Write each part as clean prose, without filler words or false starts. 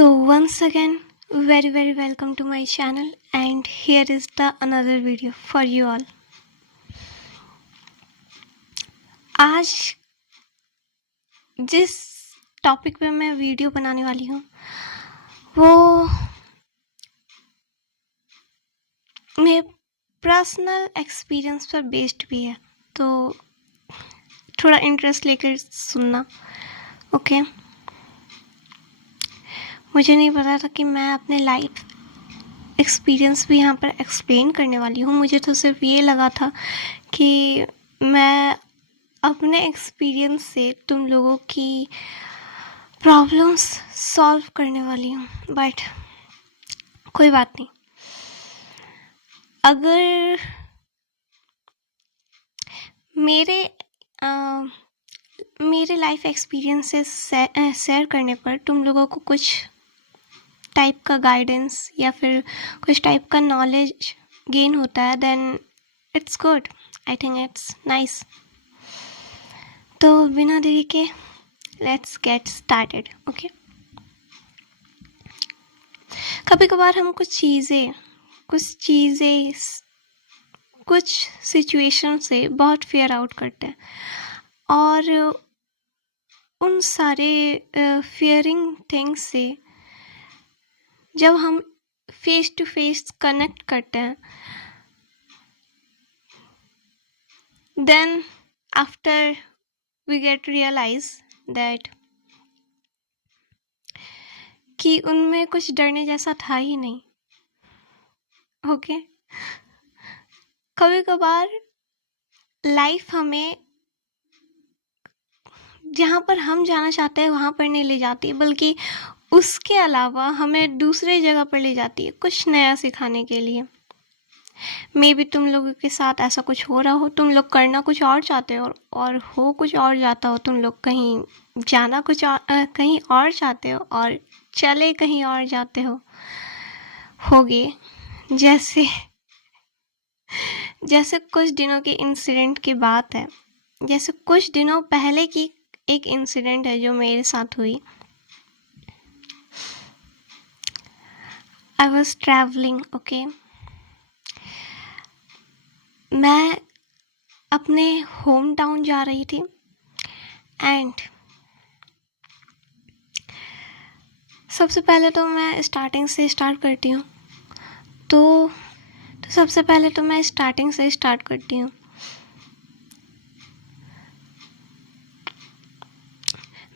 So once again, very welcome to my channel, and here is the another video for you all. आज जिस topic पे मैं video बनाने वाली हूँ वो मेरे पर्सनल एक्सपीरियंस पर बेस्ड भी है, तो थोड़ा इंटरेस्ट लेकर सुनना। ओके मुझे नहीं पता था कि मैं अपने लाइफ एक्सपीरियंस भी यहाँ पर एक्सप्लेन करने वाली हूँ। मुझे तो सिर्फ ये लगा था कि मैं अपने एक्सपीरियंस से तुम लोगों की प्रॉब्लम्स सॉल्व करने वाली हूँ, बट कोई बात नहीं। अगर मेरे लाइफ एक्सपीरियंसेस शेयर करने पर तुम लोगों को कुछ टाइप का गाइडेंस या फिर कुछ टाइप का नॉलेज गेन होता है, then it's good. I think it's nice. तो बिना देरी के लेट्स गेट स्टार्टेड। ओके, कभी कभार हम कुछ सिचुएशन से बहुत फियर आउट करते हैं, और उन सारे फियरिंग थिंग्स से जब हम फेस टू फेस कनेक्ट करते हैं, then after we get realise that कि उनमें कुछ डरने जैसा था ही नहीं। ओके कभी कभार लाइफ हमें जहाँ पर हम जाना चाहते हैं वहाँ पर नहीं ले जाती, बल्कि उसके अलावा हमें दूसरे जगह पर ले जाती है कुछ नया सिखाने के लिए। मे बी तुम लोगों के साथ ऐसा कुछ हो रहा हो, तुम लोग करना कुछ और चाहते हो और हो कुछ और जाता हो, तुम लोग कहीं जाना कहीं और चाहते हो और चले कहीं और जाते होगे। जैसे कुछ दिनों के इंसिडेंट की बात है, जैसे कुछ दिनों पहले की एक इंसिडेंट है जो मेरे साथ हुई। I was travelling. ओके मैं अपने होम टाउन जा रही थी, एंड सबसे पहले तो मैं स्टार्टिंग से स्टार्ट करती हूँ। तो सबसे पहले तो मैं स्टार्टिंग से स्टार्ट करती हूँ।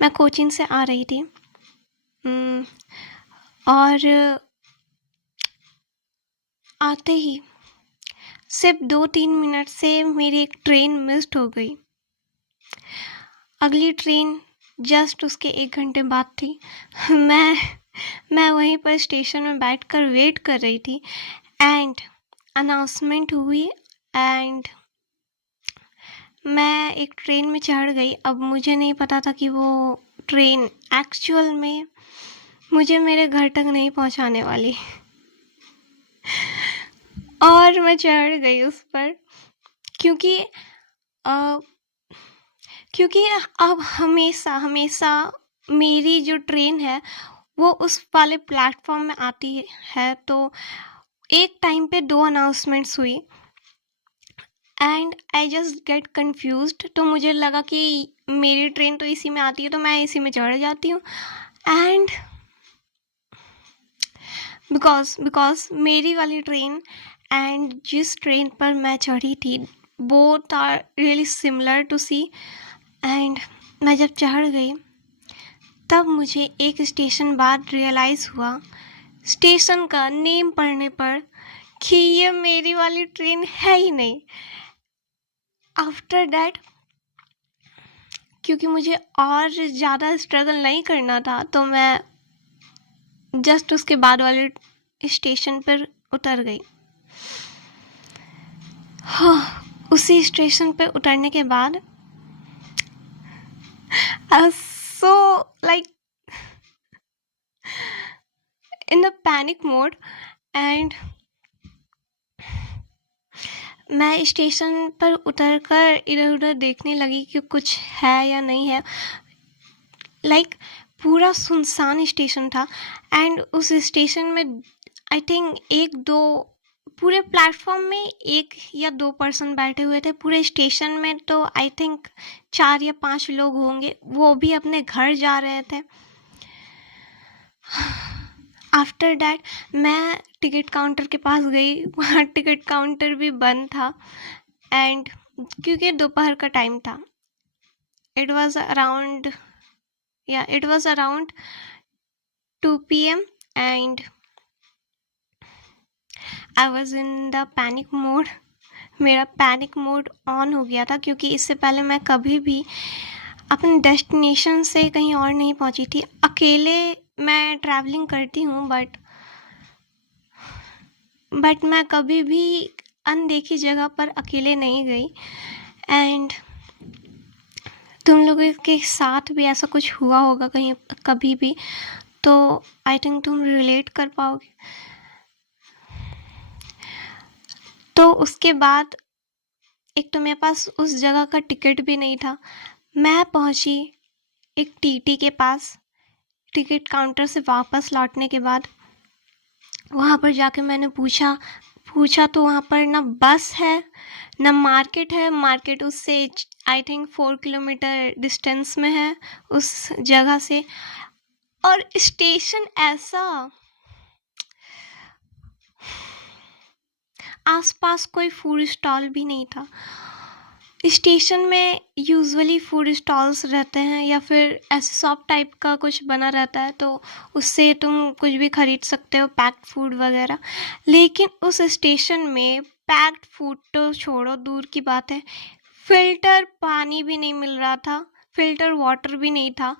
मैं कोचिंग से आ रही थी, और आते ही सिर्फ 2-3 मिनट से मेरी एक ट्रेन मिस्ड हो गई। अगली ट्रेन जस्ट उसके 1 घंटे बाद थी। मैं वहीं पर स्टेशन में बैठकर वेट कर रही थी, एंड अनाउंसमेंट हुई, एंड मैं एक ट्रेन में चढ़ गई। अब मुझे नहीं पता था कि वो ट्रेन एक्चुअल में मुझे मेरे घर तक नहीं पहुंचाने वाली, और मैं चढ़ गई उस पर, क्योंकि अब हमेशा मेरी जो ट्रेन है वो उस वाले प्लेटफॉर्म में आती है। तो एक टाइम पे 2 अनाउंसमेंट्स हुई, and I just get confused. तो मुझे लगा कि मेरी ट्रेन तो इसी में आती है, तो मैं इसी में चढ़ जाती हूँ। एंड बिकॉज मेरी वाली ट्रेन एंड जिस ट्रेन पर मैं चढ़ी थी, both are really similar to see. And मैं जब चढ़ गई तब मुझे एक स्टेशन बाद रियलाइज़ हुआ, स्टेशन का नेम पढ़ने पर, कि ये मेरी वाली ट्रेन है ही नहीं। आफ्टर दैट, क्योंकि मुझे और ज़्यादा स्ट्रगल नहीं करना था, तो मैं जस्ट उसके बाद वाले स्टेशन पर उतर गई। हाँ, उसी स्टेशन पर उतरने के बाद I was so like in the panic mode, and मैं स्टेशन पर उतरकर इधर उधर देखने लगी कि कुछ है या नहीं है। लाइक पूरा सुनसान स्टेशन था एंड उस स्टेशन में आई थिंक 1-2 पूरे प्लेटफॉर्म में 1 या 2 पर्सन बैठे हुए थे। पूरे स्टेशन में तो आई थिंक 4 या 5 लोग होंगे, वो भी अपने घर जा रहे थे। आफ्टर डैट मैं टिकट काउंटर के पास गई, वहाँ टिकट काउंटर भी बंद था एंड क्योंकि दोपहर का टाइम था। It was around 2 PM and I was in the panic mode। मेरा पैनिक मोड ऑन हो गया था क्योंकि इससे पहले मैं कभी भी अपने डेस्टिनेशन से कहीं और नहीं पहुंची थी। अकेले मैं ट्रैवलिंग करती हूँ बट मैं कभी भी अनदेखी जगह पर अकेले नहीं गई एंड तुम लोगों के साथ भी ऐसा कुछ हुआ होगा कहीं कभी भी, तो आई थिंक तुम रिलेट कर पाओगे। तो उसके बाद एक तो मेरे पास उस जगह का टिकट भी नहीं था। मैं पहुंची एक टीटी के पास। टिकट काउंटर से वापस लौटने के बाद वहाँ पर जाके मैंने पूछा तो वहाँ पर ना बस है ना मार्केट है। मार्केट उससे आई थिंक 4 किलोमीटर डिस्टेंस में है उस जगह से, और स्टेशन ऐसा आसपास कोई फूड स्टॉल भी नहीं था। स्टेशन में यूजुअली फूड स्टॉल्स रहते हैं या फिर ऐसे शॉप टाइप का कुछ बना रहता है, तो उससे तुम कुछ भी खरीद सकते हो, पैक्ड फूड वगैरह। लेकिन उस स्टेशन में पैक्ड फूड तो छोड़ो, दूर की बात है, फिल्टर पानी भी नहीं मिल रहा था, फिल्टर वाटर भी नहीं था,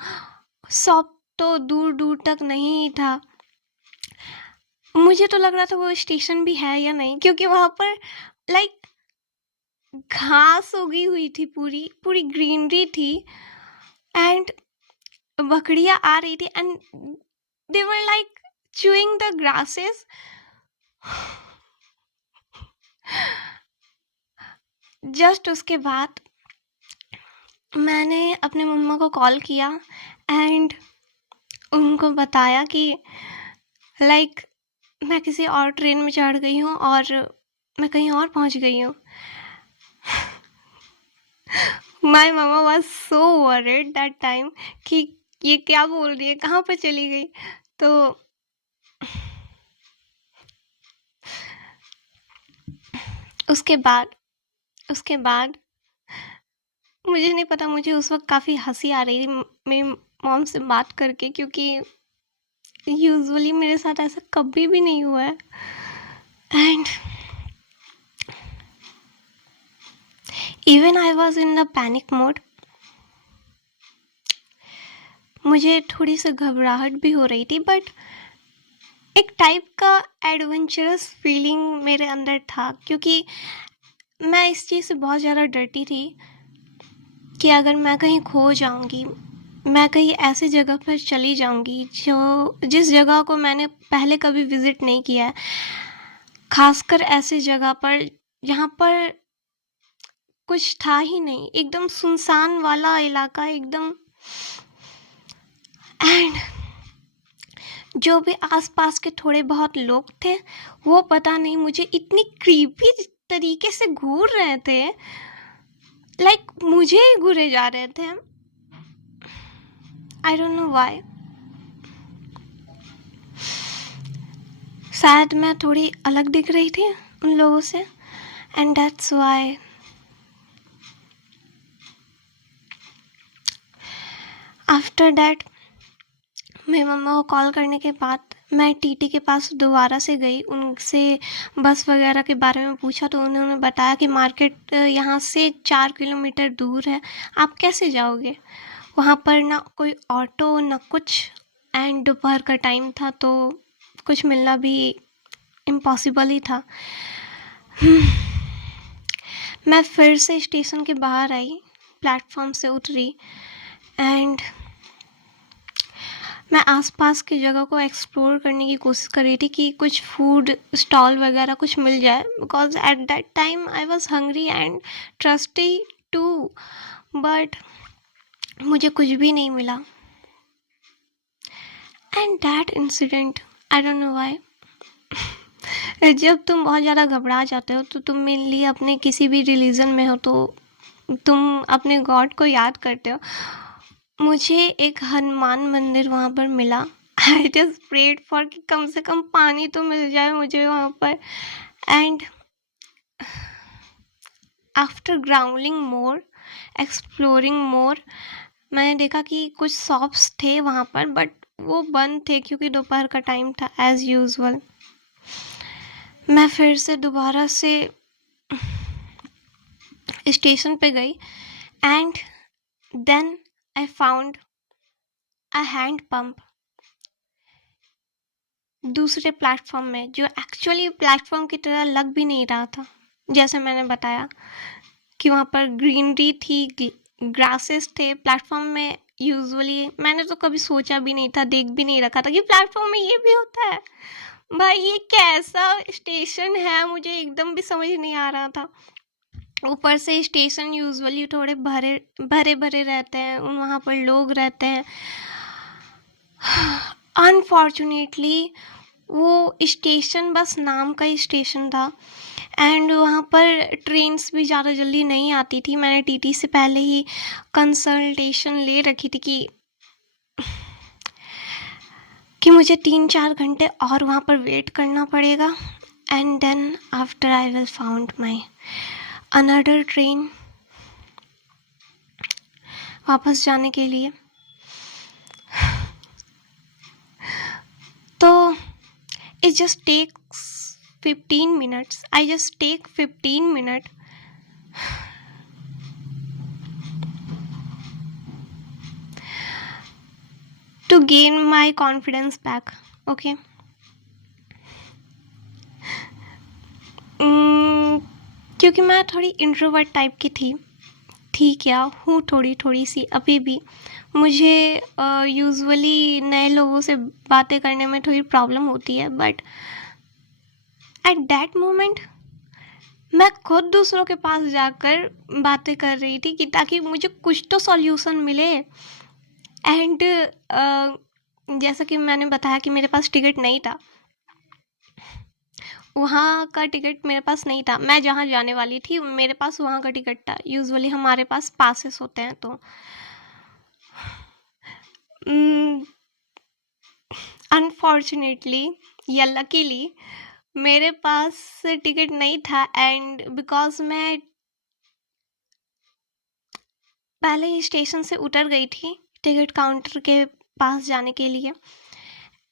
शॉप तो दूर दूर तक नहीं था। मुझे तो लग रहा था वो स्टेशन भी है या नहीं, क्योंकि वहाँ पर लाइक घास उगी हुई थी, पूरी ग्रीनरी थी एंड बकरियां आ रही थी and they were like chewing the grasses. Just उसके बाद मैंने अपने मम्मा को कॉल किया एंड उनको बताया कि लाइक मैं किसी और ट्रेन में चढ़ गई हूँ और मैं कहीं और पहुँच गई हूँ। My mama was so worried that time कि ये क्या बोल रही है, कहाँ पर चली गई। तो उसके बाद मुझे नहीं पता, मुझे उस वक्त काफ़ी हंसी आ रही थी मेरी मॉम से बात करके, क्योंकि यूजुअली मेरे साथ ऐसा कभी भी नहीं हुआ है and even I was in the panic mode. मुझे थोड़ी सी घबराहट भी हो रही थी बट एक टाइप का एडवेंचरस फीलिंग मेरे अंदर था, क्योंकि मैं इस चीज़ से बहुत ज़्यादा डरती थी कि अगर मैं कहीं खो जाऊंगी, मैं कहीं ऐसी जगह पर चली जाऊंगी जिस जगह को मैंने पहले कभी विज़िट नहीं किया है, खासकर ऐसी जगह पर जहाँ पर कुछ था ही नहीं, एकदम सुनसान वाला इलाका एकदम। एंड जो भी आसपास के थोड़े बहुत लोग थे वो पता नहीं मुझे इतनी क्रीपी तरीके से घूर रहे थे, लाइक मुझे ही घूरे जा रहे थे। आई डोंट नो व्हाई, शायद मैं थोड़ी अलग दिख रही थी उन लोगों से and that's why. After that मेरी मम्मा को कॉल करने के बाद मैं टीटी के पास दोबारा से गई, उनसे बस वगैरह के बारे में पूछा तो उन्होंने बताया कि मार्केट यहाँ से 4 किलोमीटर दूर है, आप कैसे जाओगे। वहाँ पर ना कोई ऑटो ना कुछ एंड दोपहर का टाइम था तो कुछ मिलना भी इम्पॉसिबल ही था। मैं फिर से स्टेशन के बाहर आई, प्लेटफॉर्म से उतरी एंड मैं आसपास की जगह को एक्सप्लोर करने की कोशिश कर रही थी कि कुछ फूड स्टॉल वगैरह कुछ मिल जाए, because at that time I was hungry and thirsty too, but मुझे कुछ भी नहीं मिला। And that incident, I don't know why, जब तुम बहुत ज़्यादा घबरा जाते हो तो तुम मेनली अपने किसी भी रिलीजन में हो तो तुम अपने गॉड को याद करते हो। मुझे एक हनुमान मंदिर वहाँ पर मिला। आई जस्ट प्रेड फॉर कि कम से कम पानी तो मिल जाए मुझे वहाँ पर। And after grounding more, exploring more, मैंने देखा कि कुछ शॉप्स थे वहाँ पर बट वो बंद थे क्योंकि दोपहर का टाइम था एज यूजुअल। मैं फिर से दोबारा से स्टेशन पे गई and then I found a hand pump दूसरे प्लेटफॉर्म में, जो एक्चुअली प्लेटफॉर्म की तरह लग भी नहीं रहा था। जैसे मैंने बताया कि वहाँ पर ग्रीनरी थी, ग्रासेस थे प्लेटफॉर्म में। यूजुअली मैंने तो कभी सोचा भी नहीं था, देख भी नहीं रखा था कि प्लेटफॉर्म में ये भी होता है। भाई ये कैसा स्टेशन है, मुझे एकदम भी समझ नहीं आ रहा था। ऊपर से स्टेशन यूजुअली थोड़े भरे भरे भरे रहते हैं, वहाँ पर लोग रहते हैं। अनफॉर्चुनेटली वो स्टेशन बस नाम का ही स्टेशन था एंड वहाँ पर ट्रेन्स भी ज़्यादा जल्दी नहीं आती थी। मैंने टीटी से पहले ही कंसल्टेशन ले रखी थी कि मुझे 3-4 घंटे और वहाँ पर वेट करना पड़ेगा and then after I will found my another train वापस जाने के लिए। तो it just takes 15 minutes. I just take 15 minutes to gain my confidence back. Okay. क्योंकि मैं थोड़ी इंट्रोवर्ट टाइप की थी क्या हूँ, थोड़ी सी अभी भी। मुझे यूजुअली नए लोगों से बातें करने में थोड़ी प्रॉब्लम होती है बट एट दैट मोमेंट मैं खुद दूसरों के पास जाकर बातें कर रही थी कि ताकि मुझे कुछ तो सॉल्यूशन मिले। एंड जैसा कि मैंने बताया कि मेरे पास टिकट नहीं था, वहाँ का टिकट मेरे पास नहीं था। मैं जहाँ जाने वाली थी मेरे पास वहाँ का टिकट था। यूजुअली हमारे पास पासेस होते हैं तो अनफॉर्चुनेटली या लकीली मेरे पास टिकट नहीं था एंड बिकॉज मैं पहले ही स्टेशन से उतर गई थी टिकट काउंटर के पास जाने के लिए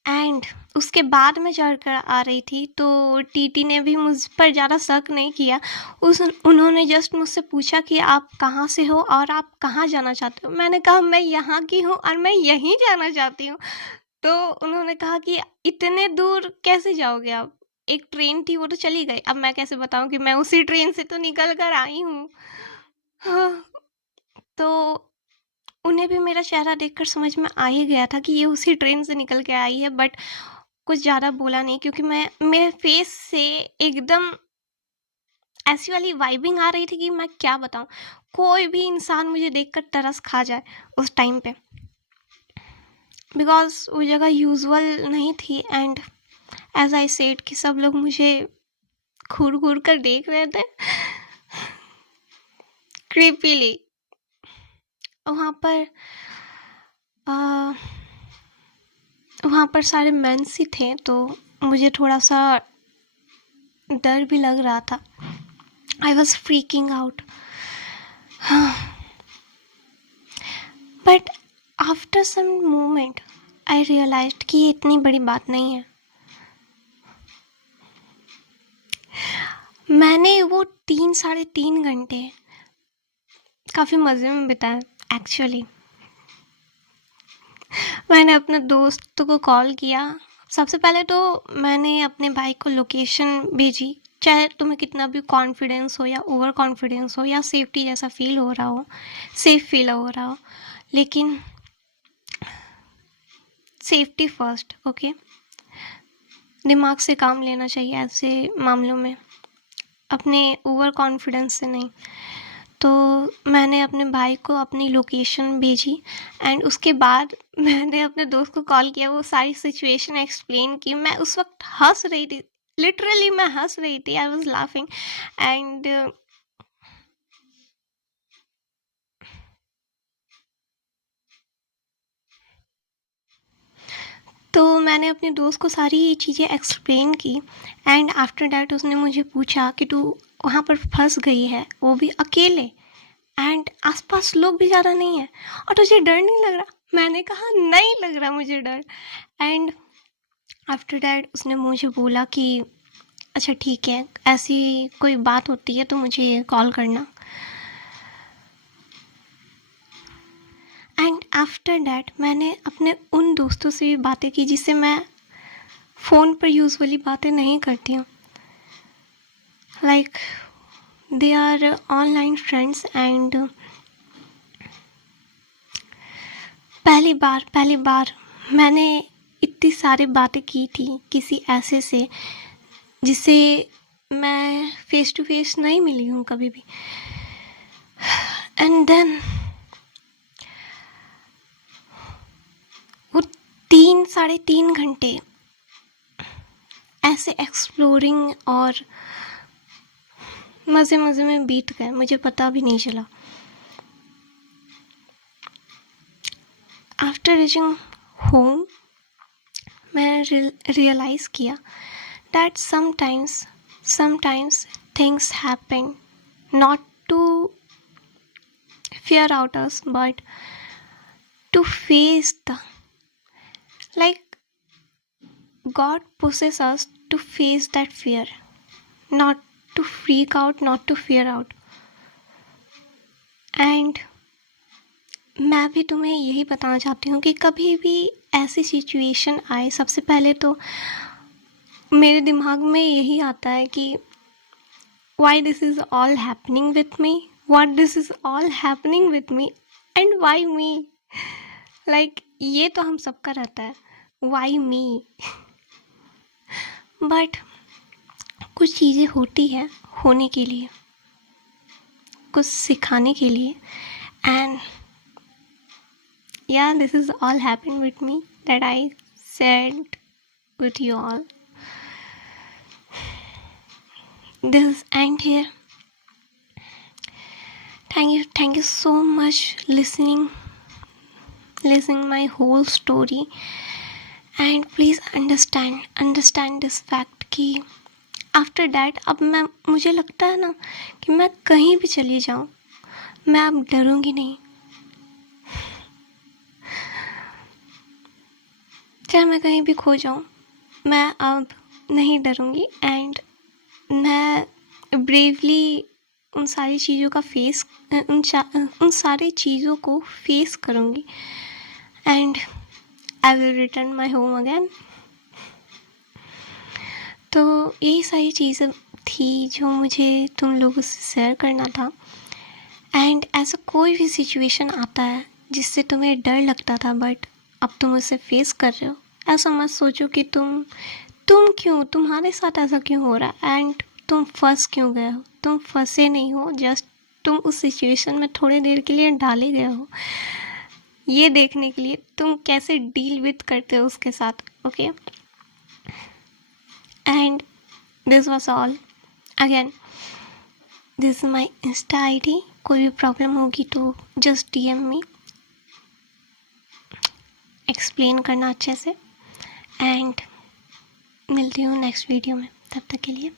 एंड उसके बाद मैं चढ़कर आ रही थी तो टीटी ने भी मुझ पर ज़्यादा शक नहीं किया। उन्होंने जस्ट मुझसे पूछा कि आप कहाँ से हो और आप कहाँ जाना चाहते हो। मैंने कहा मैं यहाँ की हूँ और मैं यहीं जाना चाहती हूँ। तो उन्होंने कहा कि इतने दूर कैसे जाओगे आप, एक ट्रेन थी वो तो चली गई, अब मैं कैसे बताऊँ कि मैं उसी ट्रेन से तो निकल कर आई हूँ। हाँ, तो उन्हें भी मेरा चेहरा देखकर समझ में आ ही गया था कि ये उसी ट्रेन से निकल के आई है बट कुछ ज़्यादा बोला नहीं क्योंकि मेरे फेस से एकदम ऐसी वाली वाइबिंग आ रही थी कि मैं क्या बताऊँ, कोई भी इंसान मुझे देखकर तरस खा जाए उस टाइम पे, बिकॉज वो जगह यूजुअल नहीं थी एंड एज आई सेड कि सब लोग मुझे घूर घूर कर देख रहे थे क्रीपीली। वहाँ पर सारे मेंस ही थे तो मुझे थोड़ा सा डर भी लग रहा था। I was freaking out. But after some moment I realised कि ये इतनी बड़ी बात नहीं है। मैंने वो 3-3.5 घंटे काफ़ी मज़े में बिताया एक्चुअली। मैंने अपने दोस्त को कॉल किया। सबसे पहले तो मैंने अपने भाई को लोकेशन भेजी, चाहे तुम्हें कितना भी कॉन्फिडेंस हो या ओवर कॉन्फिडेंस हो या सेफ्टी जैसा फील हो रहा हो, सेफ फील हो रहा हो, लेकिन सेफ्टी फर्स्ट। ओके, दिमाग से काम लेना चाहिए ऐसे मामलों में, अपने ओवर कॉन्फिडेंस से नहीं। तो मैंने अपने भाई को अपनी लोकेशन भेजी एंड उसके बाद मैंने अपने दोस्त को कॉल किया, वो सारी सिचुएशन एक्सप्लेन की। मैं उस वक्त हंस रही थी, लिटरली मैं हंस रही थी, आई वाज लाफिंग एंड तो मैंने अपने दोस्त को सारी चीज़ें एक्सप्लेन की एंड आफ्टर डैट उसने मुझे पूछा कि तू वहाँ पर फंस गई है, वो भी अकेले, एंड आसपास लोग भी ज़्यादा नहीं है, और तुझे डर नहीं लग रहा? मैंने कहा नहीं लग रहा मुझे डर। एंड आफ्टर डैट उसने मुझे बोला कि अच्छा ठीक है, ऐसी कोई बात होती है तो मुझे कॉल करना। एंड आफ्टर डैट मैंने अपने उन दोस्तों से भी बातें की जिससे मैं फ़ोन पर यूजुअली बातें नहीं करती हूँ, like they are online friends. And पहली बार मैंने इतनी सारी बातें की थी किसी ऐसे से जिससे मैं फेस टू फेस नहीं मिली हूँ कभी भी। एंड देन वो 3-3.5 घंटे ऐसे एक्सप्लोरिंग और मज़े मज़े में बीत गए, मुझे पता भी नहीं चला। आफ्टर रीचिंग होम मैं रियलाइज़ किया that sometimes things happen not to fear out us but to face the, like, God pushes us to face that fear, not to freak out, not to fear out. And मैं भी तुम्हें यही बताना चाहती हूँ कि कभी भी ऐसी सिचुएशन आए, सबसे पहले तो मेरे दिमाग में यही आता है कि why this is all happening with me, what this is all happening with me and why me, like ये तो हम सबका रहता है, why me। बट कुछ चीज़ें होती है होने के लिए, कुछ सिखाने के लिए, and yeah, this is all happened with me that I said with you all. This is end here. Thank you so much listening my whole story, and please understand this fact कि after that अब मुझे लगता है ना कि मैं कहीं भी चली जाऊँ मैं अब डरूंगी नहीं, चाहे मैं कहीं भी खो जाऊँ मैं अब नहीं डरूंगी। एंड मैं ब्रेवली उन सारी चीज़ों का उन सारी चीज़ों को फेस करूंगी and I will return my home again. तो यही सारी चीज़ें थी जो मुझे तुम लोगों से शेयर करना था। एंड ऐसा कोई भी सिचुएशन आता है जिससे तुम्हें डर लगता था बट अब तुम उसे फेस कर रहे हो, ऐसा मत सोचो कि तुम क्यों, तुम्हारे साथ ऐसा क्यों हो रहा है एंड तुम फंस क्यों गए हो। तुम फंसे नहीं हो, जस्ट तुम उस सिचुएशन में थोड़ी देर के लिए डाले गए हो ये देखने के लिए तुम कैसे डील विथ करते हो उसके साथ। Okay, and this was all. Again this is my Insta ID, कोई भी प्रॉब्लम होगी तो जस्ट DM मी, एक्सप्लेन करना अच्छे से। एंड मिलती हूँ नेक्स्ट वीडियो में, तब तक के लिए